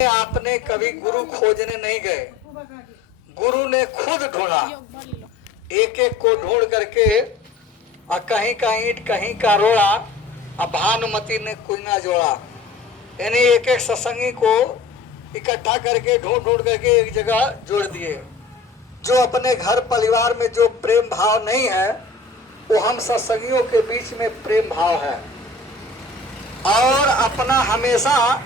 आपने कभी गुरु खोजने नहीं गए, गुरु ने खुद ढूंढा। एक एक को ढूंढ करके कहीं का ईंट कहीं का रोड़ा, भानुमति ने कुछ ना जोड़ा। यानी एक एक सत्संगी को इकट्ठा करके ढूंढ ढूंढ करके एक जगह जोड़ दिए। जो अपने घर परिवार में जो प्रेम भाव नहीं है, वो हम सत्संगियों के बीच में प्रेम भाव है। और अपना हमेशा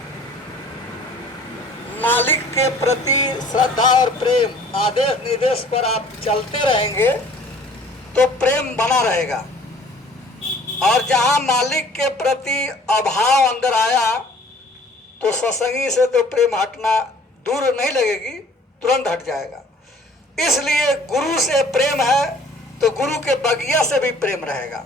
मालिक के प्रति श्रद्धा और प्रेम, आदेश निर्देश पर आप चलते रहेंगे तो प्रेम बना रहेगा। और जहां मालिक के प्रति अभाव अंदर आया तो सत्संगी से तो प्रेम हटना दूर नहीं लगेगी, तुरंत हट जाएगा। इसलिए गुरु से प्रेम है तो गुरु के बगिया से भी प्रेम रहेगा।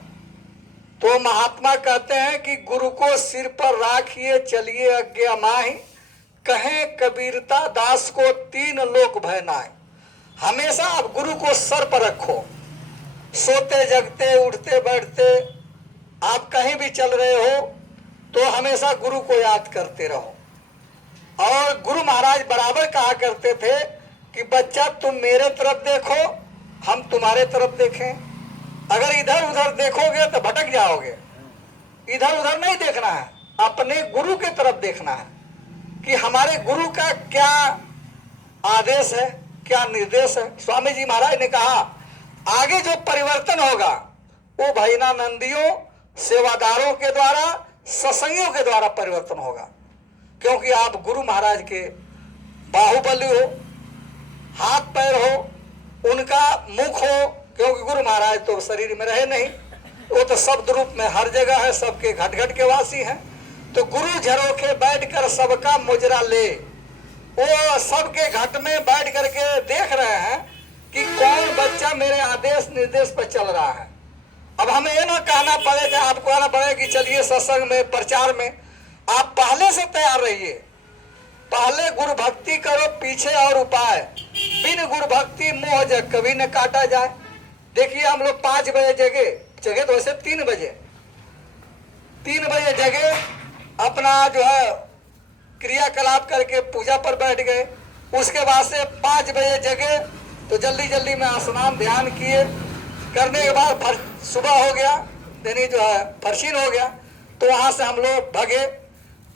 तो महात्मा कहते हैं कि गुरु को सिर पर राखिए चलिए आज्ञा माही, कहें कबीरता दास को तीन लोक भय नाय। हमेशा आप गुरु को सर पर रखो। सोते जगते उठते बैठते आप कहीं भी चल रहे हो तो हमेशा गुरु को याद करते रहो। और गुरु महाराज बराबर कहा करते थे कि बच्चा तुम मेरे तरफ देखो, हम तुम्हारे तरफ देखें। अगर इधर उधर देखोगे तो भटक जाओगे। इधर उधर नहीं देखना है, अपने गुरु के तरफ देखना है कि हमारे गुरु का क्या आदेश है, क्या निर्देश है। स्वामी जी महाराज ने कहा आगे जो परिवर्तन होगा वो भजनानंदियों सेवादारों के द्वारा, सत्संगियों के द्वारा परिवर्तन होगा। क्योंकि आप गुरु महाराज के बाहुबली हो, हाथ पैर हो, उनका मुख हो। क्योंकि गुरु महाराज तो शरीर में रहे नहीं, वो तो शब्द रूप में हर जगह है, सबके घट घट के वासी हैं। तो गुरु झरोखे बैठकर सबका मुजरा ले, वो सबके घट में बैठ करके देख रहे हैं कि कौन बच्चा मेरे आदेश निर्देश पर चल रहा है। अब हमें ये ना कहना पड़े कि आपको कहना पड़े कि चलिए सत्संग में, प्रचार में। आप पहले से तैयार रहिए। पहले गुरु भक्ति करो, पीछे और उपाय। बिन गुरु भक्ति मोह जग कभी न काटा जाए। देखिए हम लोग 5 बजे जगे तो वैसे 3 बजे जगे, अपना जो है क्रियाकलाप करके पूजा पर बैठ गए। उसके बाद से 5 बजे जगे तो जल्दी जल्दी में स्नान ध्यान किए। करने के बाद सुबह हो गया, यानी जो है फरसीन हो गया। तो वहाँ से हम लोग भगे।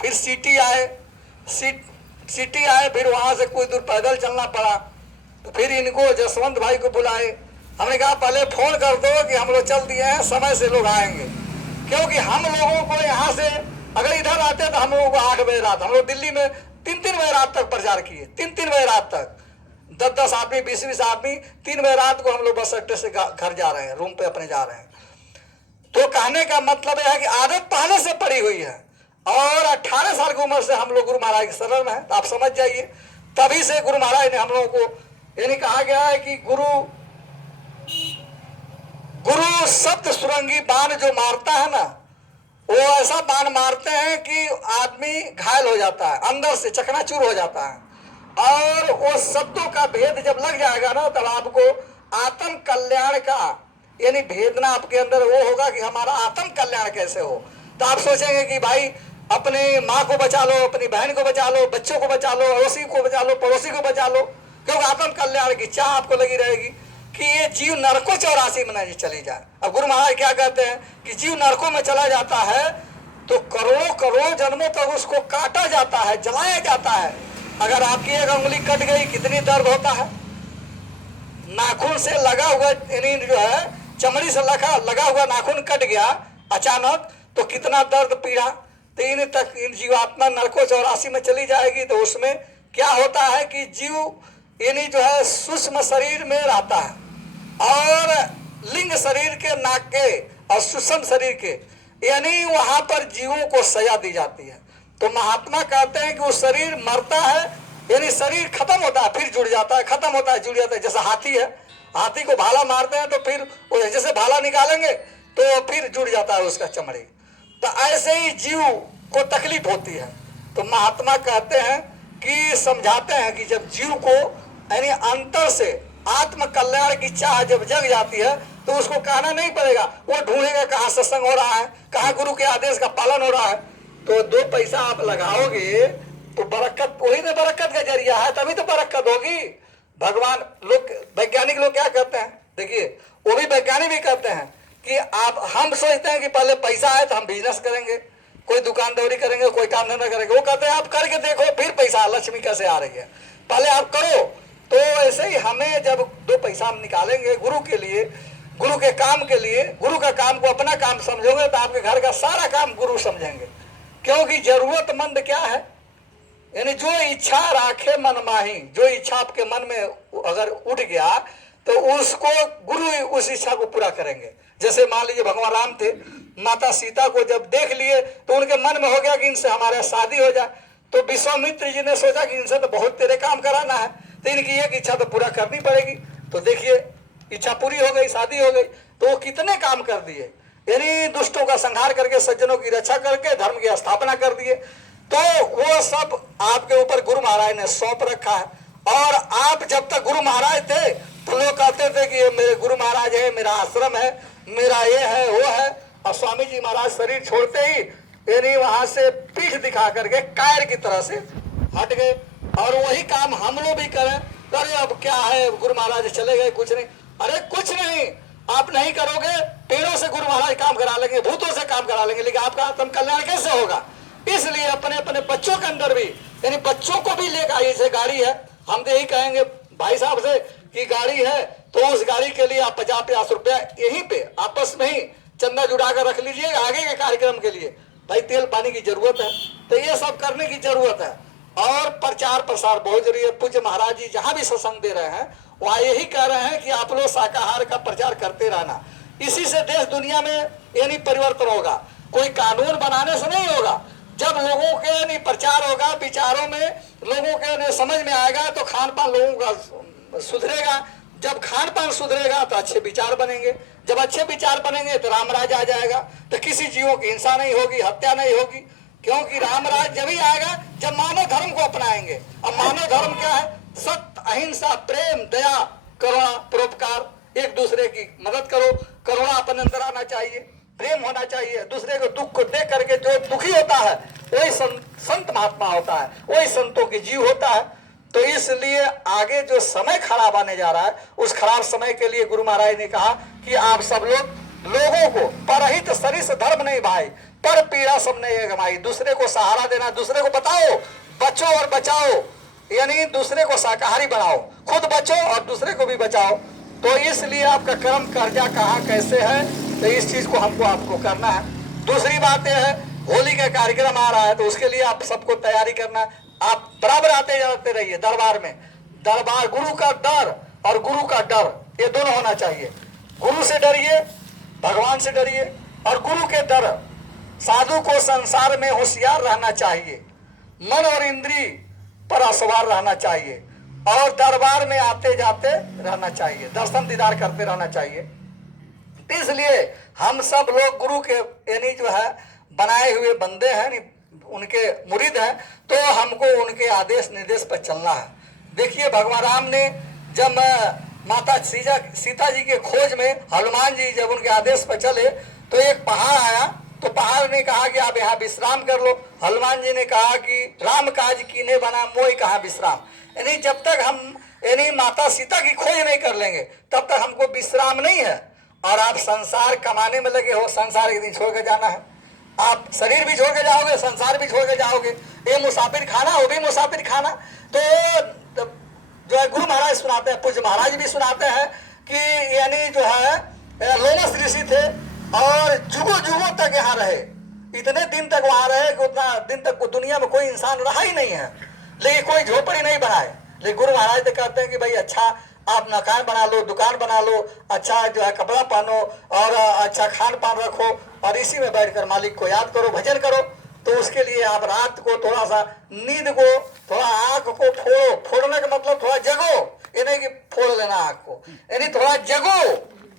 फिर सिटी आए, फिर वहाँ से कुछ दूर पैदल चलना पड़ा। तो फिर इनको जसवंत भाई को बुलाए। हमने कहा पहले फोन कर दो कि हम लोग चल दिए हैं, समय से लोग आएंगे। क्योंकि हम लोगों को यहाँ से अगर इधर आते तो हम लोगों को 8 बजे रात, हम लोग दिल्ली में 3 बजे रात तक प्रचार किए। 3 बजे रात तक 10 आदमी 20 आदमी 3 बजे रात को हम लोग बस अड्डे से घर जा रहे हैं, रूम पे अपने जा रहे हैं। तो कहने का मतलब यह है कि आदत पहले से पड़ी हुई है। और 18 साल की उम्र से हम लोग गुरु महाराज के शरण में हैं, तो आप समझ जाइए। तभी से गुरु महाराज ने हम लोगों को यानी कहा गया है कि गुरु शब्द सुरंगी बाण जो मारता है ना, वो ऐसा बाण मारते हैं कि आदमी घायल हो जाता है, अंदर से चकनाचूर हो जाता है। और वो शब्दों का भेद जब लग जाएगा ना, तब आपको आत्म कल्याण का यानी भेदना आपके अंदर वो होगा कि हमारा आत्म कल्याण कैसे हो। तो आप सोचेंगे कि भाई अपने माँ को बचा लो, अपनी बहन को बचा लो, बच्चों को बचा लो, अड़ोसी को बचा लो, पड़ोसी को बचा लो। क्योंकि आत्म कल्याण की चाह आपको लगी रहेगी कि ये जीव नरकों 84 में नहीं चली जाए। अब गुरु महाराज क्या कहते हैं कि जीव नरकों में चला जाता है तो करोड़ों करोड़ों जन्मों तक उसको काटा जाता है, जलाया जाता है। अगर आपकी एक उंगली कट गई कितनी दर्द होता है। नाखून से लगा हुआ यानी जो है चमड़ी से लगा हुआ नाखून कट गया अचानक तो कितना दर्द पीड़ा। तो इन तक इन जीवात्मा नरकों 84 में चली जाएगी। तो उसमें क्या होता है कि जीव यानी जो है सूक्ष्म शरीर में रहता है और लिंग शरीर के, नाक के और सूक्ष्म शरीर के, यानी वहां पर जीवों को सजा दी जाती है। तो महात्मा कहते हैं कि वो शरीर मरता है, यानी शरीर खत्म होता है फिर जुड़ जाता है, खत्म होता है जुड़ जाता है। जैसा हाथी है, हाथी को भाला मारते हैं तो फिर वो जैसे भाला निकालेंगे तो फिर जुड़ जाता है उसका चमड़ी। तो ऐसे ही जीव को तकलीफ होती है। तो महात्मा कहते हैं कि समझाते हैं कि जब जीव को यानी अंतर से आत्म कल्याण की चाह जब जग जाती है तो उसको कहना नहीं पड़ेगा, वो ढूंढेगा कहाँ सत्संग हो रहा है, कहाँ गुरु के आदेश का पालन हो रहा है। तो 2 पैसा आप लगाओगे तो बरकत, वही तो बरकत का जरिया है, तभी तो बरकत होगी। भगवान लोग, वैज्ञानिक लोग क्या कहते हैं, देखिए वो भी वैज्ञानिक भी कहते हैं कि आप, हम सोचते हैं कि पहले पैसा आए तो हम बिजनेस करेंगे, कोई दुकानदारी करेंगे, कोई काम धंधा करेंगे। वो कहते हैं आप करके देखो फिर पैसा, लक्ष्मी कैसे आ रही है, पहले आप करो। तो ऐसे ही हमें जब दो पैसा हम निकालेंगे गुरु के लिए, गुरु के काम के लिए, गुरु का काम को अपना काम समझोगे तो आपके घर का सारा काम गुरु समझेंगे। क्योंकि जरूरतमंद क्या है, यानी जो इच्छा राखे मन माही, जो इच्छा आपके मन में अगर उठ गया तो उसको गुरु उस इच्छा को पूरा करेंगे। जैसे मान लीजिए भगवान राम थे, माता सीता को जब देख लिए तो उनके मन में हो गया कि इनसे हमारे शादी हो जाए। तो विश्वामित्र जी ने सोचा कि इनसे तो बहुत तेरे काम कराना है, तो इनकी एक इच्छा तो पूरा करनी पड़ेगी। तो देखिए इच्छा पूरी हो गई, शादी हो गई। तो वो कितने काम कर दिए, यानी दुष्टों का संहार करके सज्जनों की रक्षा करके धर्म की स्थापना कर दिए। तो वो सब आपके ऊपर गुरु महाराज ने सौंप रखा है। और आप जब तक गुरु महाराज थे तो लोग कहते थे कि ये मेरे गुरु महाराज है, मेरा आश्रम है, मेरा ये है वो है। और स्वामी जी महाराज शरीर छोड़ते ही यानी वहां से पीठ दिखा करके कायर की तरह से हट गए। और वही काम हम लोग भी करें, अरे अब क्या है, गुरु महाराज चले गए, कुछ नहीं। अरे कुछ नहीं, आप नहीं करोगे, पेड़ों से गुरु महाराज काम करा लेंगे, भूतों से काम करा लेंगे, लेकिन आपका आत्म कल्याण कैसे होगा। इसलिए अपने अपने बच्चों के अंदर भी, यानी बच्चों को भी लेकर आइए। जैसे गाड़ी है, हम तो यही कहेंगे भाई साहब से कि गाड़ी है तो उस गाड़ी के लिए आप 50-50 रुपया यहीं पे आपस में ही चंदा जुड़ा कर रख लीजिए आगे के कार्यक्रम के लिए। भाई तेल पानी की जरूरत है, तो ये सब करने की जरूरत है। और प्रचार प्रसार बहुत जरूरी है। पूज्य महाराज जी जहां भी सत्संग दे रहे हैं वहां यही कह रहे हैं कि आप लोग शाकाहार का प्रचार करते रहना, इसी से देश दुनिया में यानी परिवर्तन होगा। कोई कानून बनाने से नहीं होगा, जब लोगों के यानी प्रचार होगा, विचारों में लोगों के समझ में आएगा तो खान पान लोगों का सुधरेगा। जब खान पान सुधरेगा तो अच्छे विचार बनेंगे, जब अच्छे विचार बनेंगे तो रामराज आ जाएगा, तो किसी जीवों की हिंसा नहीं होगी, हत्या नहीं होगी। क्योंकि रामराज जब ही आएगा जब मानव धर्म को अपनाएंगे। अब मानव धर्म क्या है, सत्य, अहिंसा, प्रेम, दया, करुणा, परोपकार, एक दूसरे की मदद करो। करुणा अपने अंदर आना चाहिए, प्रेम होना चाहिए, दूसरे को दुख को देख करके जो दुखी होता है वही संत महात्मा होता है, वही संतों की जीव होता है। तो इसलिए आगे जो समय खराब आने जा रहा है, उस खराब समय के लिए गुरु महाराज ने कहा कि आप सब लोगों को परहित सरिस धर्म नहीं भाई, पर पीड़ा सबने ये गमाई। दूसरे को सहारा देना, दूसरे को बताओ, बचो और बचाओ, यानी दूसरे को शाकाहारी बनाओ, खुद बचो और दूसरे को भी बचाओ। तो इसलिए आपका कर्म कर्जा कहाँ कैसे है, तो इस चीज को हमको आपको करना है। दूसरी बात यह है, होली का कार्यक्रम आ रहा है तो उसके लिए आप सबको तैयारी करना है। आप बराबर आते जाते रहिए दरबार में। दरबार, गुरु का डर और गुरु का डर ये दोनों होना चाहिए। गुरु से डरिए, भगवान से डरिए, और गुरु के डर। साधु को संसार में होशियार रहना चाहिए, मन और इंद्री पर असवार रहना चाहिए, और दरबार में आते जाते रहना चाहिए, दर्शन दीदार करते रहना चाहिए। इसलिए हम सब लोग गुरु के यानी जो है बनाए हुए बंदे हैं, उनके मुरीद हैं, तो हमको उनके आदेश निर्देश पर चलना है। देखिए भगवान राम ने जब माता सीता जी के खोज में हनुमान जी जब उनके आदेश पर चले तो एक पहाड़ आया, तो पहाड़ ने कहा कि आप यहाँ विश्राम कर लो। हनुमान जी ने कहा कि राम काज कीने बना मोहि कहा विश्राम, यानी जब तक हम यानी माता सीता की खोज नहीं कर लेंगे तब तक हमको विश्राम नहीं है। और आप संसार कमाने में लगे हो, संसार एक दिन छोड़ के जाना है। आप शरीर भी छोड़ के जाओगे, संसार भी छोड़ के जाओगे। ये मुसाफिर खाना, वो भी मुसाफिर खाना। तो जो है गुरु महाराज सुनाते हैं, पूज्य महाराज भी सुनाते हैं कि यानी जो है लोमस ऋषि थे और जुगों जुगों तक यहाँ रहे, इतने दिन तक वहां रहे कि उतना दिन तक दुनिया में कोई इंसान रहा ही नहीं है, लेकिन कोई झोपड़ी नहीं बनाए। लेकिन गुरु महाराज तो कहते हैं कि भाई अच्छा आप मकान बना लो, दुकान बना लो, अच्छा जो है कपड़ा पहनो और अच्छा खान पान रखो, और इसी में बैठकर मालिक को याद करो, भजन करो। तो उसके लिए आप रात को थोड़ा सा नींद को, थोड़ा आँख को फोड़ो। फोड़ने का मतलब थोड़ा जगो, ये नहीं कि फोड़ लेना आँख को, यानी थोड़ा जगो,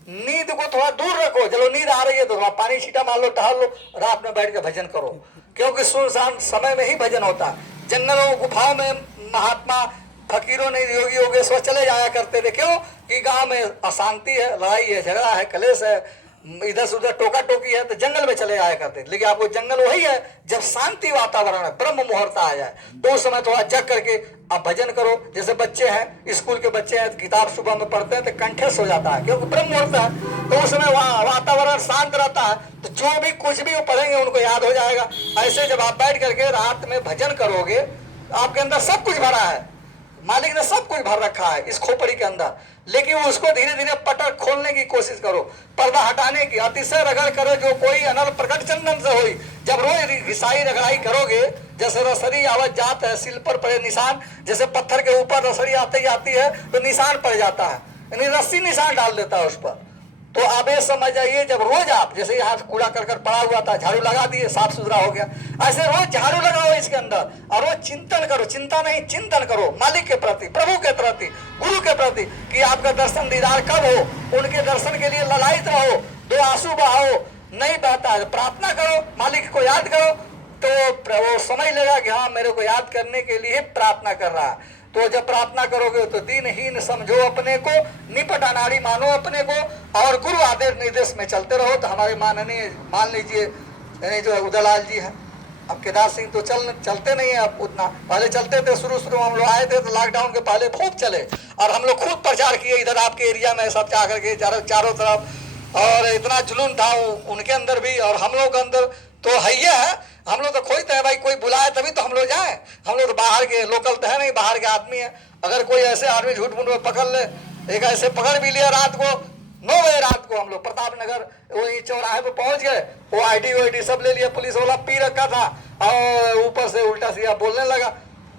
नींद को थोड़ा दूर रखो। चलो नींद आ रही है तो थोड़ा पानी छीटा मार लो, टहल लो, रात में बैठ के भजन करो, क्योंकि सुनसान समय में ही भजन होता है। जंगलों गुफाओं में महात्मा फकीरों ने, योगी योगेश्वर चले जाया करते थे। क्यों कि गांव में अशांति है, लड़ाई है, झगड़ा है, कलेश है, इधर से उधर टोका टोकी है तो जंगल में चले आया करते, लेकिन आपको जंगल वही है जब शांति वातावरण है, ब्रह्म मुहूर्त आ जाए तो उस समय थोड़ा जग करके आप भजन करो। जैसे बच्चे हैं, स्कूल के बच्चे हैं, किताब सुबह में पढ़ते हैं तो कंठस्थ हो जाता है क्योंकि ब्रह्म मुहूर्त है, तो उस समय वातावरण शांत रहता है, तो जो भी कुछ भी वो पढ़ेंगे उनको याद हो जाएगा। ऐसे जब आप बैठ करके रात में भजन करोगे आपके अंदर सब कुछ भरा है, मालिक ने सब कुछ भर रखा है इस खोपड़ी के अंदर, लेकिन उसको धीरे धीरे पटक खोलने की कोशिश करो, पर्दा हटाने की। अतिशय रगड़ करो जो कोई अनल प्रकट चंदन से हुई। जब रोज घिसाई रगड़ाई करोगे, जैसे रसरी आवत जात है सिल पर पड़े निशान, जैसे पत्थर के ऊपर रसरी आती जाती है तो निशान पड़ जाता है, यानी रस्सी निशान डाल देता है उस पर। तो आप ये समझ जाइए जब रोज आप जैसे यहाँ कूड़ा करकट पड़ा हुआ था, झाड़ू लगा दिए, साफ सुथरा हो गया, ऐसे रोज झाड़ू लगाओ इसके अंदर और रोज चिंतन करो, चिंता नहीं चिंतन करो मालिक के प्रति, प्रभु के प्रति, गुरु के प्रति कि आपका दर्शन दीदार कब हो, उनके दर्शन के लिए ललायित रहो, दो आंसू बहाओ, नहीं बहता है प्रार्थना करो, मालिक को याद करो, तो वो समझ लेगा कि हाँ मेरे को याद करने के लिए प्रार्थना कर रहा है। तो जब प्रार्थना करोगे तो दीनहीन समझो अपने को, निपट अनाड़ी मानो अपने को, और गुरु आदेश निर्देश में चलते रहो। तो हमारे माननीय मान लीजिए जो उदयलाल जी हैं, अब केदार सिंह तो चलते नहीं है अब उतना, पहले चलते थे, शुरू में हम लोग आए थे तो लॉकडाउन के पहले खूब चले और हम लोग खूब प्रचार किए इधर आपके एरिया में सब जा करके चारों तरफ, और इतना जुनून था उनके अंदर भी और हम लोग के अंदर तो है ही है। हम लोग तो खोजते हैं भाई कोई बुलाए तभी तो हम लोग जाए, हम लोग तो बाहर के लोकल तो है नहीं, बाहर के आदमी है। अगर कोई ऐसे आदमी झूठ मूठ में पकड़ ले, एक ऐसे पकड़ भी लिया रात को 9 बजे रात को हम लोग प्रताप नगर वही चौराहे पे पहुंच गए, वो आईडी सब ले लिया, पुलिस वाला पी रखा था और ऊपर से उल्टा सीधा बोलने लगा,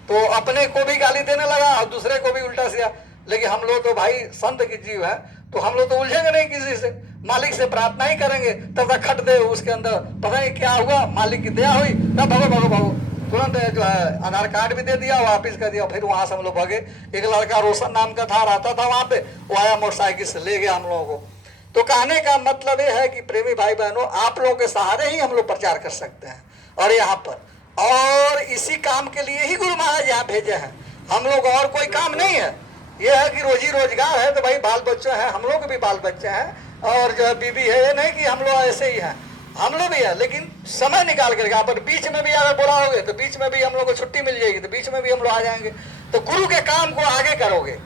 तो अपने को भी गाली देने लगा और दूसरे को भी उल्टा सीधा। लेकिन हम लोग तो भाई संत की जीव है, तो हम लोग तो उलझेंगे नहीं किसी से, मालिक से प्रार्थना ही करेंगे। तब तक खट दे उसके अंदर पता नहीं क्या हुआ, मालिक की दया हुई, तब भगो तुरंत जो है आधार कार्ड भी दे दिया, वापिस कर दिया। फिर वहां से हम लोग भागे। एक लड़का रोशन नाम का था, रहता था वहां पे, वो आया मोटरसाइकिल से ले गया हम लोगों को। तो कहने का मतलब ये है कि प्रेमी भाई बहनों, आप लोगों के सहारे ही हम लोग प्रचार कर सकते हैं और यहाँ पर, और इसी काम के लिए ही गुरु महाराज यहाँ भेजे हैं। हम लोग और कोई काम नहीं है, ये है कि रोजी रोजगार है तो भाई बाल बच्चे हैं, हम लोग के भी बाल बच्चे हैं और जो है बीबी है, ये नहीं कि हम लोग ऐसे ही हैं, हम लोग भी है, लेकिन समय निकाल करके आप बीच में भी अगर बुलाओगे तो बीच में भी हम लोग को छुट्टी मिल जाएगी, तो बीच में भी हम लोग आ जाएंगे। तो गुरु के काम को आगे करोगे,